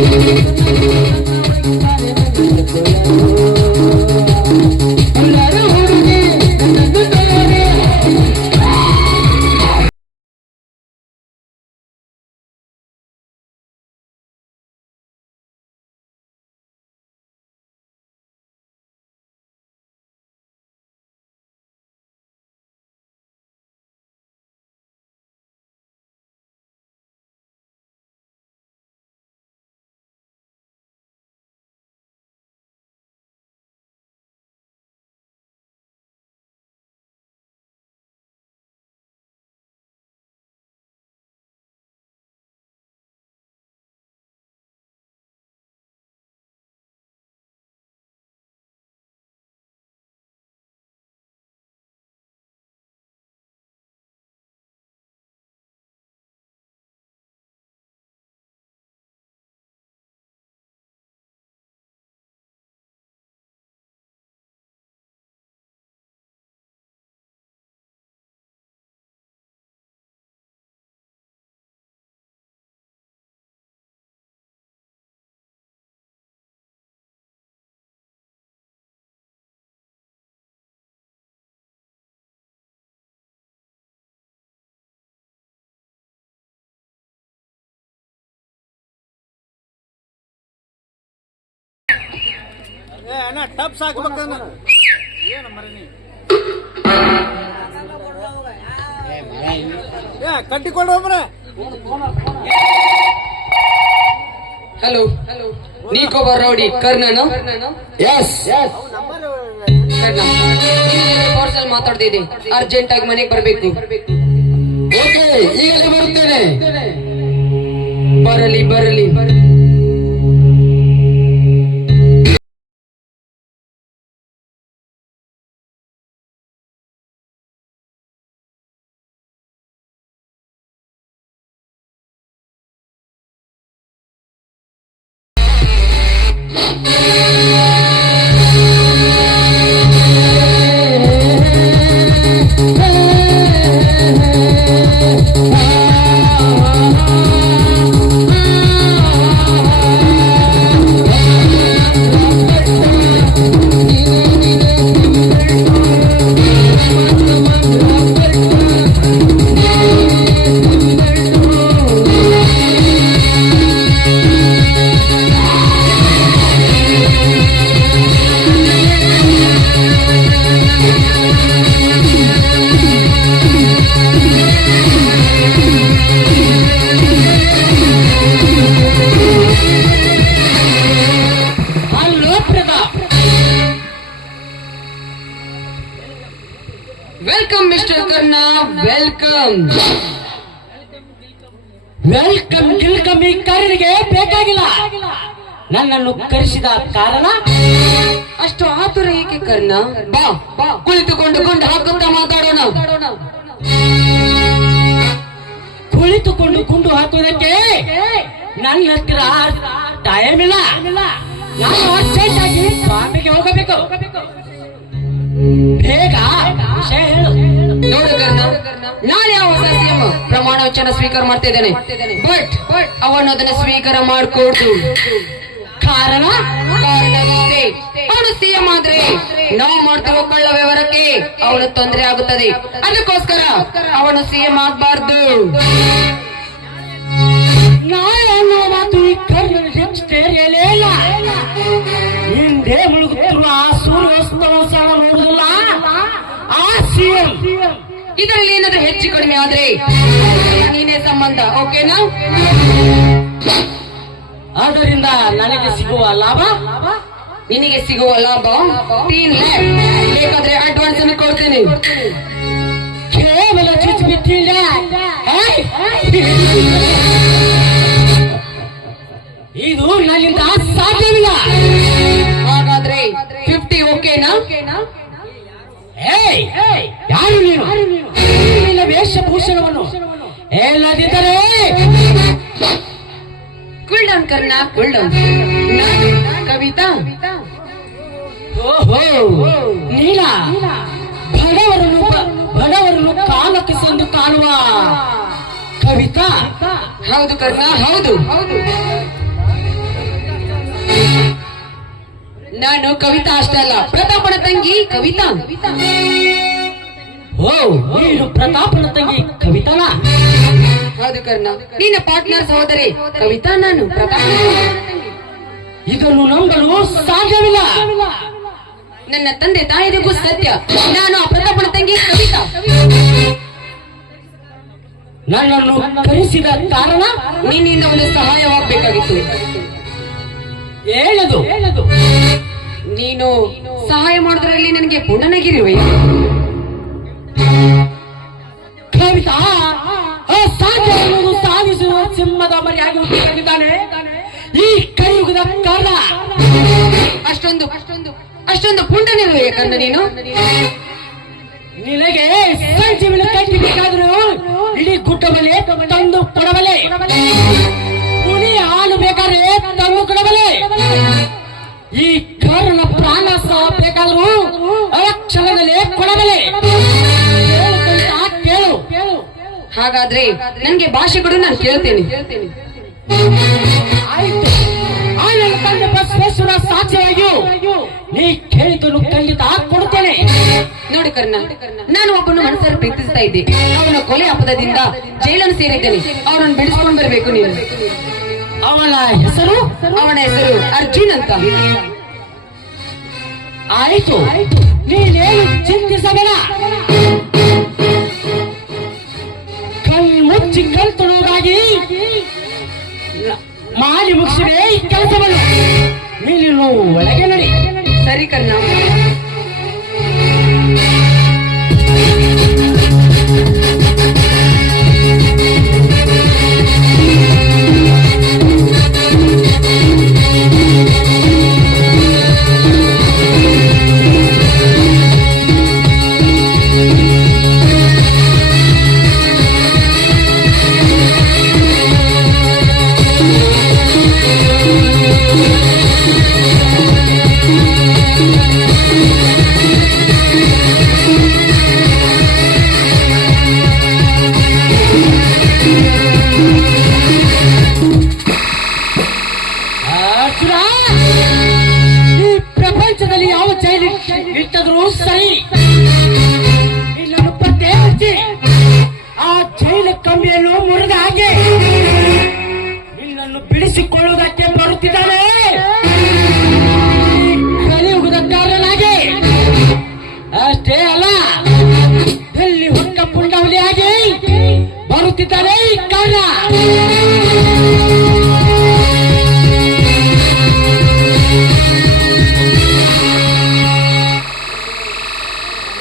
Thank you. ಅಣ್ಣ ಟಪ್ ಸಾಕ್ಬೇಕನ್ನ ಏನು ಮರ ನೀ ಏ ಕಟ್ಟಿ ಕೊಡು ಮರ ಹಲೋ ನೀಕೋಬರ್ ರೌಡಿ ಕರ್ಣನು ಎಸ್ ಕೋರ್ಸಲ್ಲಿ ಪಾರ್ಸಲ್ ಮಾತಾಡ್ತಿದ್ದೆ ಅರ್ಜೆಂಟ್ ಆಗಿ ಮನೆಗೆ ಬರ್ಬೇಕು. ಓಕೆ ಈಗ ಬರುತ್ತೇನೆ. ಬರಲಿ ಬರಲಿ. ಹಲೋ ವೆಲ್ಕಮ್ ಮಿಸ್ಟರ್ ಕನ್ನ ವೆಲ್ಕಮ್ ವೆಲ್ಕಮ್ ಗಿಲ್ಕಮ್ ಈ ಕಾರಿಗೆ ಬೇಕಾಗಿಲ್ಲ ನನ್ನನ್ನು ಕರೆಸಿದ ಕಾರಣ? ಅಷ್ಟು ಆತುರ ಏಕೆ ಕರ್ಣ? ಬಾ ಬಾ. ಕುಳಿತುಕೊಂಡು ಕೊಂಡು ಹಾಕುತ್ತಾ ಮಾತಾಡೋಣ. ಕುಳಿತುಕೊಂಡು ಕುಂಡು ಹಾಕುವುದಕ್ಕೆ ನನ್ನ ಹತ್ತಿರ ಟೈಮ್ ಇಲ್ಲ. ನಾನು ಅರ್ಜೆಂಟ್ ಆಗಿ ಬಾಂಬೆಗೆ ಹೋಗಬೇಕು. ಬೇಗ ವಿಷಯ ನಾಳೆ ಪ್ರಮಾಣ ವಚನ ಸ್ವೀಕಾರ ಮಾಡ್ತಾ ಇದ್ದೇನೆ ಬಟ್ ಅವನು ಅದನ್ನ ಸ್ವೀಕಾರ ಮಾಡ್ಕೊಡ್ದು. ಕಾರಣ ಅವನು ಸಿಎಂ ಆದ್ರೆ ನಾವು ಮಾಡ್ತಿರೋ ಕಳ್ಳ ವ್ಯವಹಾರಕ್ಕೆ ಅವನು ತೊಂದರೆ ಆಗುತ್ತದೆ. ಅದಕ್ಕೋಸ್ಕರ ಅವನು ಸಿಎಂ ಆಗ್ಬಾರ್ದು. ಹಿಂದೆ ಮುಳುಗುತ್ತಿರುವ ಸಿಎಂ. ಇದರಲ್ಲಿ ಏನಾದ್ರೂ ಹೆಚ್ಚು ಕಡಿಮೆ ಆದ್ರೆ ನೀನೇ ಸಂಬಂಧ, ಓಕೆನಾ? ಆದ್ದರಿಂದ ನನಗೆ ಸಿಗುವ ಲಾಭ, ನಿನಗೆ ಸಿಗುವ ಲಾಭ ತೀನ್ ಬೇಕಾದ್ರೆ ಅಡ್ವಾನ್ಸ್ ಅನ್ನು ಕೊಡ್ತೇನೆ. ಕೇವಲ ಚುಚ್ಚುಬಿಟ್ಟಿಲ್ಲ ಇದು ನನ್ನಿಂದ ಸಾಧ್ಯವಿಲ್ಲ. ಹಾಗಾದ್ರೆ ಫಿಫ್ಟಿ ಓಕೆನಾ? ಯಾರು ನೀನು? ನಿನ್ನ ವೇಷಭೂಷಣವನ್ನು. ಎಲ್ಲದಿದ್ದರೆ ಕುಳ್ಳಂ ಕರ್ಣ ಕುಳ್ಳಂ. ಕವಿತಾ. ಓಹೋ ನೀಲ. ಬಡವರನ್ನು ಬಡವರನ್ನು ಕಾಲಕ್ಕೆ ಸಂದು ಕಾಣುವ ಕವಿತಾ. ಹೌದು ಕರ್ಣ ಹೌದು. ನಾನು ಕವಿತಾ ಅಷ್ಟೇ ಅಲ್ಲ. ಪ್ರತಾಪನ ತಂಗಿ ಕವಿತಾ. ನೀನು ಪ್ರತಾಪನ ತಂಗಿ ಕವಿತಾನ. ಹೌದು ಕರ್ಣ ನಿನ್ನ ಪಾರ್ಟ್ನರ್ ಸಹೋದರಿ ಕವಿತಾ ನಾನು ಪ್ರತಾಪನ ತಂಗಿ. ಇದನ್ನು ನಂಬಲು ಸಾಧ್ಯವಿಲ್ಲ. ನನ್ನ ತಂದೆ ತಾಯಿದಿಗೂ ಸತ್ಯ ನಾನು ಆ ಪ್ರತಾಪನ ತಂಗಿ ಕವಿತಾ. ನನ್ನನ್ನು ಕರೆಸಿದ ಕಾರಣ ನಿನ್ನಿಂದ ಒಂದು ಸಹಾಯವಾಗಬೇಕಾಗಿತ್ತು. ಹೇಳದು. ನೀನು ಸಹಾಯ ಮಾಡೋದ್ರಲ್ಲಿ ನನಗೆ ಪುಣ್ಣನಗಿರುವೆ ಸಿಂಹದ ಮರಿಯಾಗಿ ಹುಟ್ಟಿಕೊಂಡಿದ್ದಾನೆ. ಈ ಕೈಯುಗದ ಕಾಲ. ಅಷ್ಟೊಂದು ಅಷ್ಟೊಂದು ಅಷ್ಟೊಂದು ಪುಂಡನಿರುವೆ ಕರ್ಣ ನೀನು. ನಿನಗೆ ಸಂಜೀವಿನ ಕಟ್ಟಬೇಕಾದ್ರು ಇಡೀ ಗುಟ್ಟಬಲೆ ತಂದು ಕೊಡಬಲೆ. ಪುಣಿ ಹಾಲು ಬೇಕಾದ್ರೆ ತಂದು ಕೊಡಬಲೆ. ಈ ಕಾರಣ ಪ್ರಾಣ ಸಹ ಬೇಕಾದ್ರೂ ಹಾಗಾದ್ರೆ ನನ್ಗೆ ಭಾಷೆ ಕೂಡ ನಾನು ಕೇಳ್ತೇನೆ. ಆಯ್ತು. ಆ ನನ್ನ ತಂದೆ ಬಸವೇಶ್ವರ ಸಾಕ್ಷಿಯಾಗಿಯೂ ನೀ ಕೇಳಿದನು ಖಂಡಿತ ಕೊಡುತ್ತೇನೆ ನೋಡಿ ಕರ್ಣ ನಾನು ಒಬ್ಬನು ಮನಸ್ಸನ್ನು ಪ್ರೀತಿಸ್ತಾ ಇದ್ದೆ. ಅವನ ಕೊಲೆ ಅಪದದಿಂದ ಜೈಲನ್ನು ಸೇರಿದ್ದೇನೆ. ಅವನನ್ನು ಬಿಡಿಸ್ಕೊಂಡು ಬರಬೇಕು ನೀನು. ಅವನ ಹೆಸರು? ಅವನ ಹೆಸರು ಅರ್ಜುನ್ ಅಂತ. ಆಯ್ತು. ನೀನೇನು ಚಿಂತಿಸಬೇಡ. ಮಾಡಿ ಮುಗಿಸಿದೆ ಈ ಕೆಲಸವನ್ನು. ನೀನು ಒಳಗೆ ನಡಿ. ಸರಿ ಕರ್ಣ ಬಿಡಿಸಿಕೊಳ್ಳುವುದಕ್ಕೆ ಬರುತ್ತಿದ್ದಾನೆ. ಕಲಿಯುಗದ ಕಾರಣನಾಗಿ ಅಷ್ಟೇ ಅಲ್ಲ ಎಲ್ಲಿ ಹುಟ್ಟ ಪುಂಡವಲಿಯಾಗಿ ಬರುತ್ತಿದ್ದಾನೆ ಈ ಕಾರಣ.